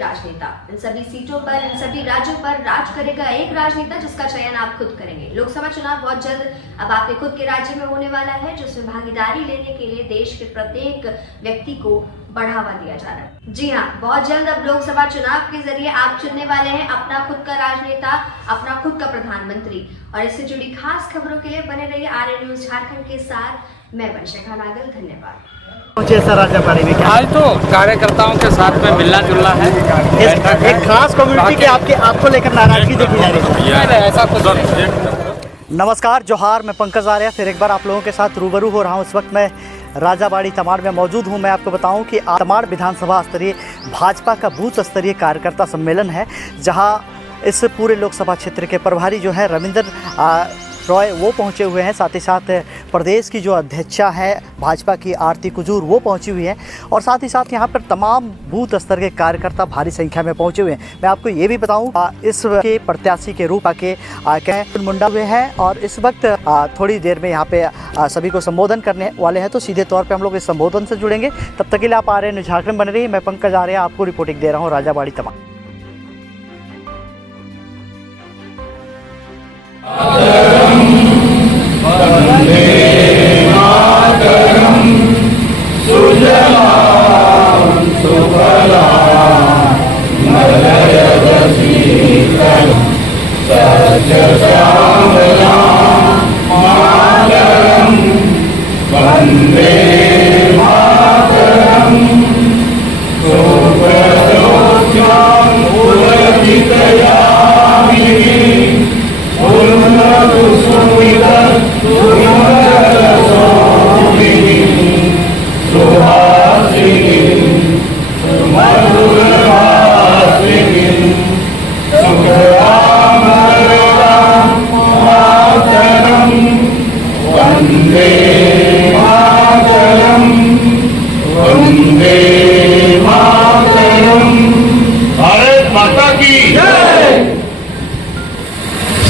राजनेता। इन सभी सीटों पर, इन सभी राज्यों पर राज करेगा एक राजनेता जिसका चयन आप खुद करेंगे। लोकसभा चुनाव बहुत जल्द अब आपके खुद के राज्य में होने वाला है, जिसमें भागीदारी लेने के लिए देश के प्रत्येक व्यक्ति को बढ़ावा दिया जा रहा है। जी हाँ, बहुत जल्द अब लोकसभा चुनाव के जरिए आप चुनने वाले हैं अपना खुद का राजनेता, अपना खुद का प्रधानमंत्री। और इससे जुड़ी खास खबरों के लिए बने रहिए आर्य न्यूज झारखंड के साथ। मैं वंशिका नागल, धन्यवाद। राजाबाड़ी में आज तो कार्यकर्ताओं के साथ में मिलना जुलना है। एक खास कम्युनिटी के आपको लेकर नाराजगी देखी जा रही है, ऐसा कुछ। नमस्कार, जोहार, मैं पंकज आर्या फिर एक बार आप लोगों के साथ रूबरू हो रहा हूँ। इस वक्त मैं राजाबाड़ी तमाड़ में मौजूद हूँ। मैं आपको बताऊँ कि तमाड़ विधानसभा स्तरीय भाजपा का बूथ स्तरीय कार्यकर्ता सम्मेलन है, जहाँ इस पूरे लोकसभा क्षेत्र के प्रभारी जो है रविंद्र रॉय वो पहुंचे हुए हैं। साथ ही साथ प्रदेश की जो अध्यक्षा है भाजपा की आरती कुजूर वो पहुंची हुई हैं, और साथ ही साथ यहां पर तमाम बूथ स्तर के कार्यकर्ता भारी संख्या में पहुंचे हुए हैं। मैं आपको ये भी बताऊं इस के प्रत्याशी के रूप आके मुंडा हुए हैं, और इस वक्त थोड़ी देर में यहाँ पे सभी को संबोधन करने वाले हैं। तो सीधे तौर पर हम लोग इस संबोधन से जुड़ेंगे। तब तक के लिए आप आर्य न्यूज झारखंड बन रही है। मैं पंकज आर्या आपको रिपोर्टिंग दे रहा हूँ राजाबाड़ी तमाड़।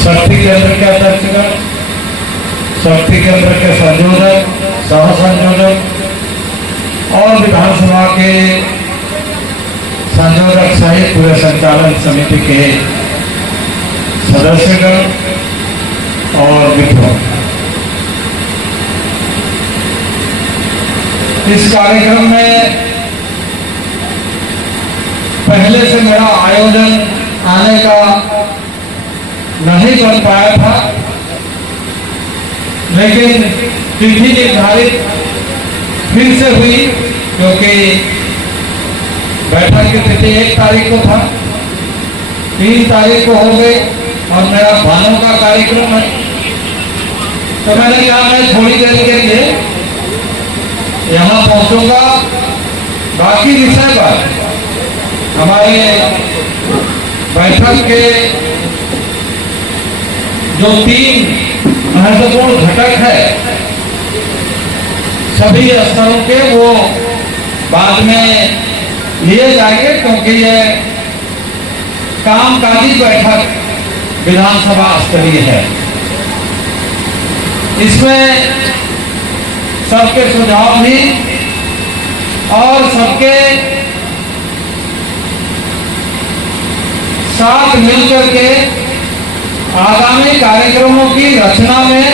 शक्ति केंद्र के अध्यक्षगण, शक्ति केंद्र के संयोजक, सह संयोजक और विधानसभा के संयोजक सहित पूरे संचालन समिति के सदस्यगण और मित्रों, इस कार्यक्रम में पहले से मेरा आयोजन आने का नहीं कर पाया था, लेकिन तिथि निर्धारित फिर से हुई, क्योंकि बैठक की तिथि 1 तारीख को था, 3 तारीख को हो गई और मेरा भानों का कार्यक्रम है। तो मैंने कहा मैं थोड़ी देर के लिए यहाँ पहुँचूंगा। बाकी विषय पर हमारे बैठक के जो 3 महत्वपूर्ण घटक है सभी स्तरों के, वो बाद में लिए जाएंगे, क्योंकि ये कामकाजी बैठक विधानसभा स्तरीय है। इसमें सबके सुझाव भी और सबके साथ मिलकर के आगामी कार्यक्रमों की रचना में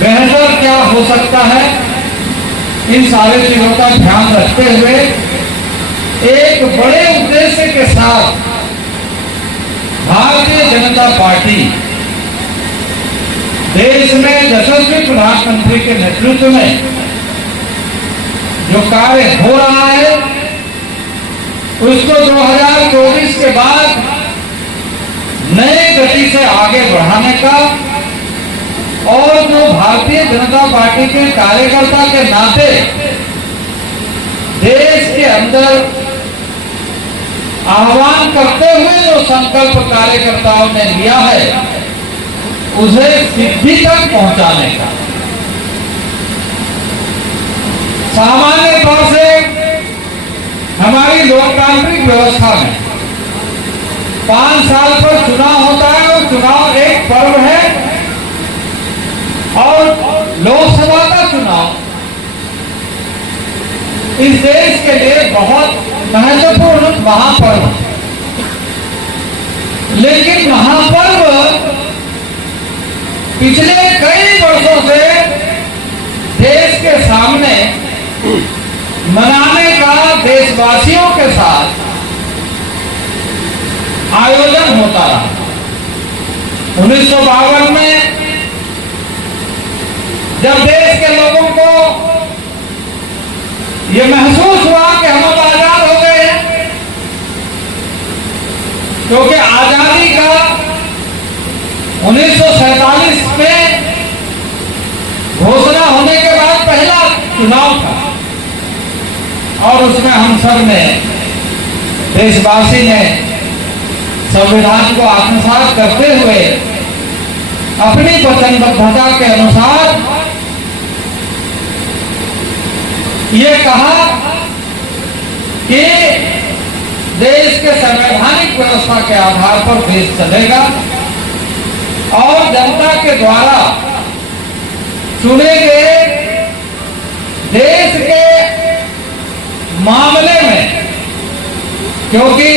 बेहतर क्या हो सकता है, इन सारी चीजों का ध्यान रखते हुए एक बड़े उद्देश्य के साथ भारतीय जनता पार्टी देश में यशस्वी प्रधानमंत्री के नेतृत्व में जो कार्य हो रहा है उसको 2024 के बाद नए गति से आगे बढ़ाने का, और जो भारतीय जनता पार्टी के कार्यकर्ता के नाते देश के अंदर आह्वान करते हुए जो संकल्प कार्यकर्ताओं ने लिया है उसे सिद्धि तक पहुंचाने का। सामान्य तौर से हमारी लोकतांत्रिक व्यवस्था में 5 साल पर चुनाव होता है, और चुनाव एक पर्व है, और लोकसभा का चुनाव इस देश के लिए बहुत महत्वपूर्ण महापर्व, लेकिन महापर्व पिछले कई वर्षों से देश के सामने मनाने का देशवासियों के साथ आयोजन होता रहा। 1952 में जब देश के लोगों को ये महसूस हुआ कि हम अब आजाद हो गए हैं, क्योंकि आजादी का 1947 में घोषणा होने के बाद पहला चुनाव था और उसमें हम सब ने, देशवासी ने संविधान को आत्मसात करते हुए अपनी वचनबद्धता के अनुसार ये कहा कि देश के संवैधानिक व्यवस्था के आधार पर देश चलेगा और जनता के द्वारा चुने गए देश के मामले में, क्योंकि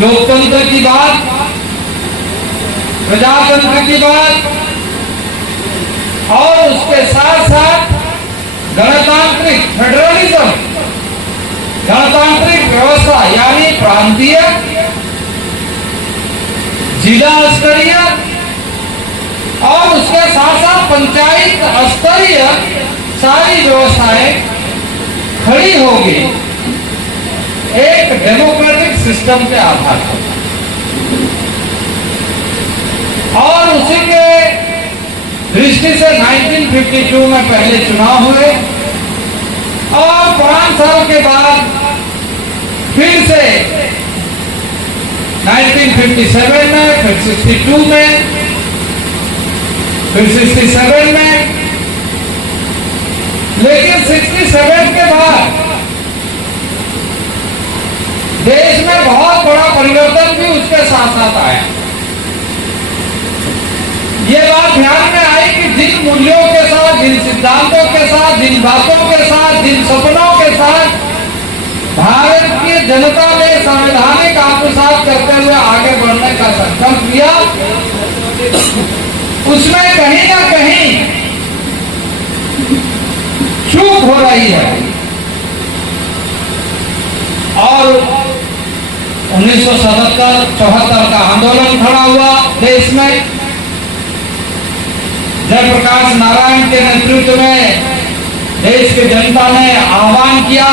लोकतंत्र की बात, प्रजातंत्र की बात और उसके साथ साथ गणतांत्रिक फेडरलिज्म, गणतांत्रिक व्यवस्था यानी प्रांतीय, जिला स्तरीय और उसके साथ साथ पंचायत स्तरीय सारी व्यवस्थाएं खड़ी होगी एक डेमोक्रेटिक सिस्टम के आधार पर। और उसी के दृष्टि से 1952 में पहले चुनाव हुए और 5 साल के बाद फिर से 1957 में, फिर 62 में, फिर 67 में, लेकिन 67 के बाद देश में बहुत बड़ा परिवर्तन भी उसके साथ साथ आया। ये बात ध्यान में आई कि जिन मूल्यों के साथ, जिन सिद्धांतों के साथ, जिन बातों के साथ, जिन सपनों के साथ भारत की जनता ने संवैधानिक आत्मसात करते हुए आगे बढ़ने का संकल्प लिया, उसमें कहीं ना कहीं चूक हो रही है। और 1977-74 का आंदोलन खड़ा हुआ देश में। जयप्रकाश नारायण के नेतृत्व में देश की जनता ने आह्वान किया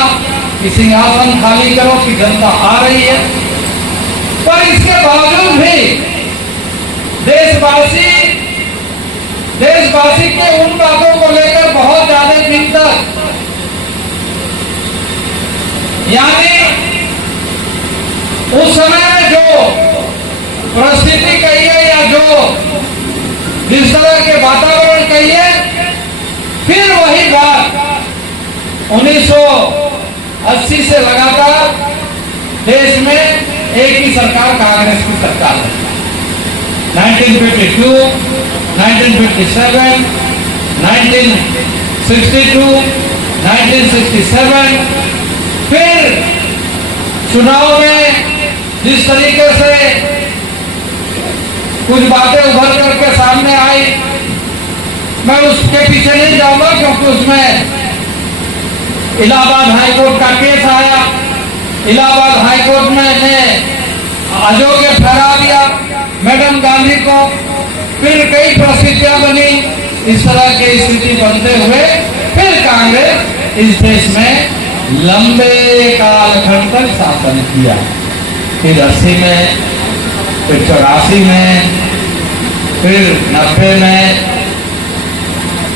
कि सिंहासन खाली करो, कि जनता आ रही है। पर इसके बावजूद भी देशवासी के उन बातों को लेकर बहुत ज्यादा दिन तक, यानी उस समय में जो परिस्थिति कही है या जो जिस तरह के वातावरण कहिए, फिर वही बात 1980 से लगातार देश में एक ही सरकार, कांग्रेस की सरकार है। 1952, 1957, 1962, 1967, फिर चुनाव में जिस तरीके से कुछ बातें उभर करके सामने आई, मैं उसके पीछे नहीं जाऊंगा क्योंकि उसमें इलाहाबाद हाईकोर्ट का केस आया। इलाहाबाद हाईकोर्ट में ने अयोग्य ठहरा दिया मैडम गांधी को। फिर कई परिस्थितियां बनी, इस तरह की स्थिति बनते हुए फिर कांग्रेस इस देश में लंबे कालखंड तक शासन किया। फिर 80 में, फिर 84 में, फिर 90 में,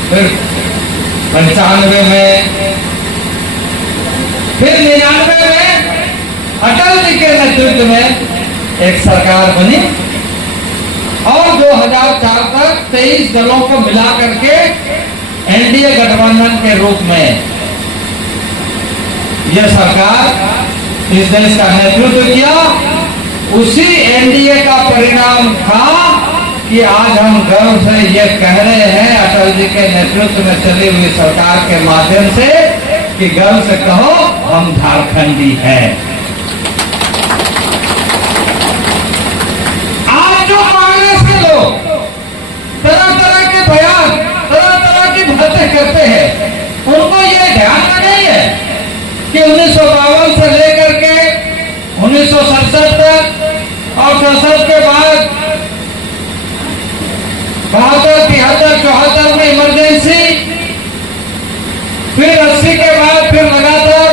फिर 95 में, फिर 99 में अटल जी के नेतृत्व में एक सरकार बनी और 2004 तक 23 दलों को मिला करके एनडीए गठबंधन के रूप में यह सरकार इस देश का नेतृत्व किया। उसी एनडीए का परिणाम था कि आज हम गर्व से ये कह रहे हैं, अटल जी के नेतृत्व में चली हुई सरकार के माध्यम से कि गर्व से कहो हम झारखंडी हैं। आज जो कांग्रेस के लोग तरह तरह के बयान, तरह तरह की बातें करते हैं, उनको ये ध्यान में नहीं है कि 1952 से लेकर के 1967 तक और 67 के बाद 72, 73, 74 में इमरजेंसी, फिर 80 के बाद फिर लगातार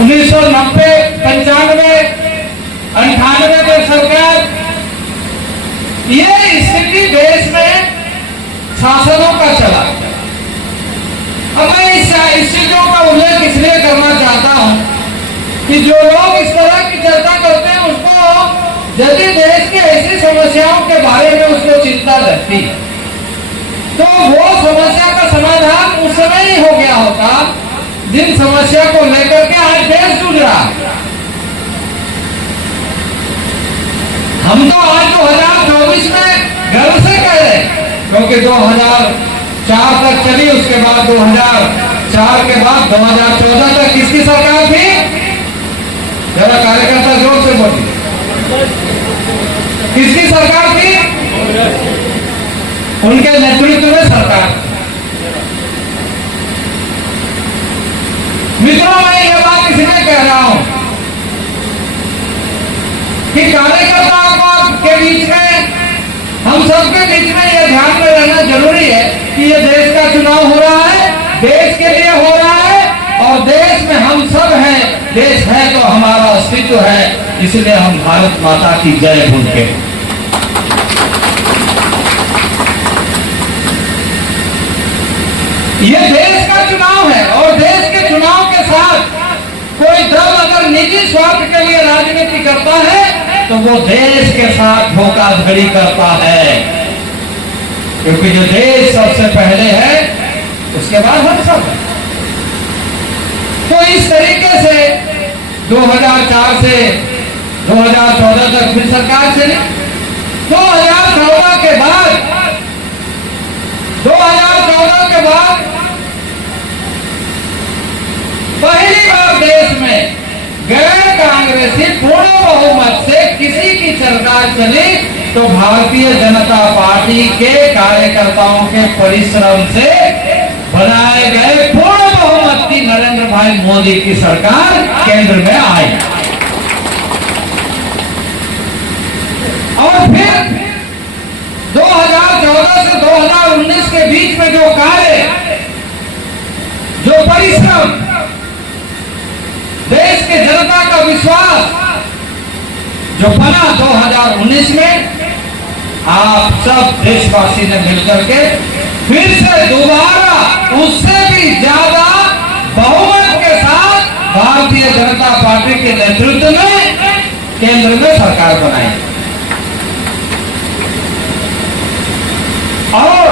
1990, 95, 98 में सरकार, ये स्थिति देश में शासनों का चला। अब मैं इस चीजों का उल्लेख इसलिए करना चाहता हूं कि जो लोग इस तरह की चर्चा करते हैं उसको यदि देश की ऐसी समस्याओं के बारे में उसको चिंता रहती है तो वो समस्या का समाधान उस समय ही हो गया होता जिन समस्या को लेकर के आज देश जूझ रहा है। हम तो आज 2024 में गर्व से कह रहे हैं क्योंकि 2004 तक चली, उसके बाद 2004 के बाद 2014 तक किसकी सरकार थी? जरा कार्यकर्ता जोर से बोलिए, किसकी सरकार थी? उनके नेतृत्व में सरकार। मित्रों, मैं ये बात इसलिए कह रहा हूं कि कार्यकर्ताओं के बीच में, हम सबके बीच में यह ध्यान में रहना जरूरी है कि ये देश का चुनाव हो रहा है, देश के लिए हो रहा है और देश में हम सब हैं। देश है तो हमारा अस्तित्व है, इसलिए हम भारत माता की जय बोल के ये देश का चुनाव है और देश के चुनाव के साथ कोई दल अगर निजी स्वार्थ के लिए राजनीति करता है तो वो देश के साथ धोखाधड़ी करता है, क्योंकि जो देश सबसे पहले है उसके बाद हम सब है। तो इस तरीके से 2004 से 2014 तक फिर सरकार चली। 2014 के बाद पहली बार देश में गैर कांग्रेसी पूर्ण बहुमत से किसी की सरकार चली तो भारतीय जनता पार्टी के कार्यकर्ताओं के परिश्रम से बनाए गए पूर्ण बहुमत की नरेंद्र भाई मोदी की सरकार केंद्र में आई। और फिर 2014 से 2019 के बीच में जो कार्य, जो परिश्रम, देश के जनता का विश्वास जो बना 2019 में, आप सब देशवासी ने मिलकर के फिर से दोबारा उससे भी ज्यादा बहुमत के साथ भारतीय जनता पार्टी के नेतृत्व में केंद्र में सरकार बनाई। और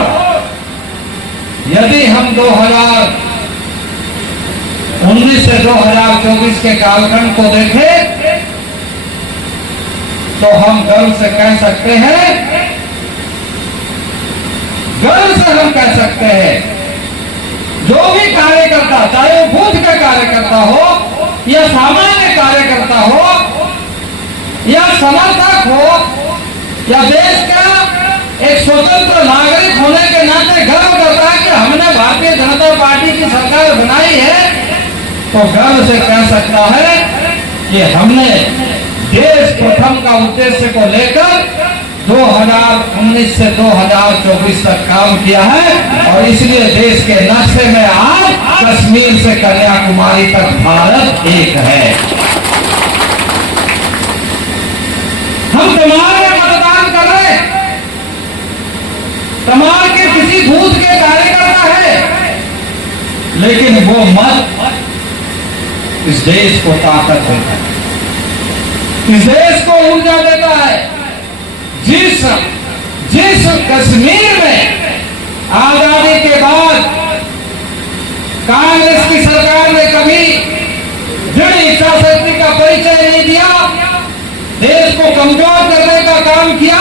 यदि हम 2019 से 2024 के कालखंड को देखें तो हम गर्व से कह सकते हैं, गर्व से हम कह सकते हैं, जो भी कार्यकर्ता, चाहे वो बूथ का कार्यकर्ता हो या सामान्य कार्यकर्ता हो या समर्थक हो या देश का एक स्वतंत्र नागरिक होने के नाते गर्व करता है कि हमने भारतीय जनता पार्टी की सरकार बनाई है, तो गर्व से कह सकता है कि हमने देश प्रथम का उद्देश्य को लेकर 2019 से 2024 तक काम किया है और इसलिए देश के नक्शे में आज कश्मीर से कन्याकुमारी तक भारत एक है। हम तमाम में मतदान कर रहे हैं, तमाम के किसी बूथ के कार्यकर्ता है, लेकिन वो मत इस देश को ताकत देता है, इस देश को ऊर्जा देता है। जिस कश्मीर में आजादी के बाद कांग्रेस की सरकार ने कभी दृढ़ इच्छा शक्ति का परिचय नहीं दिया, देश को कमजोर करने का काम किया,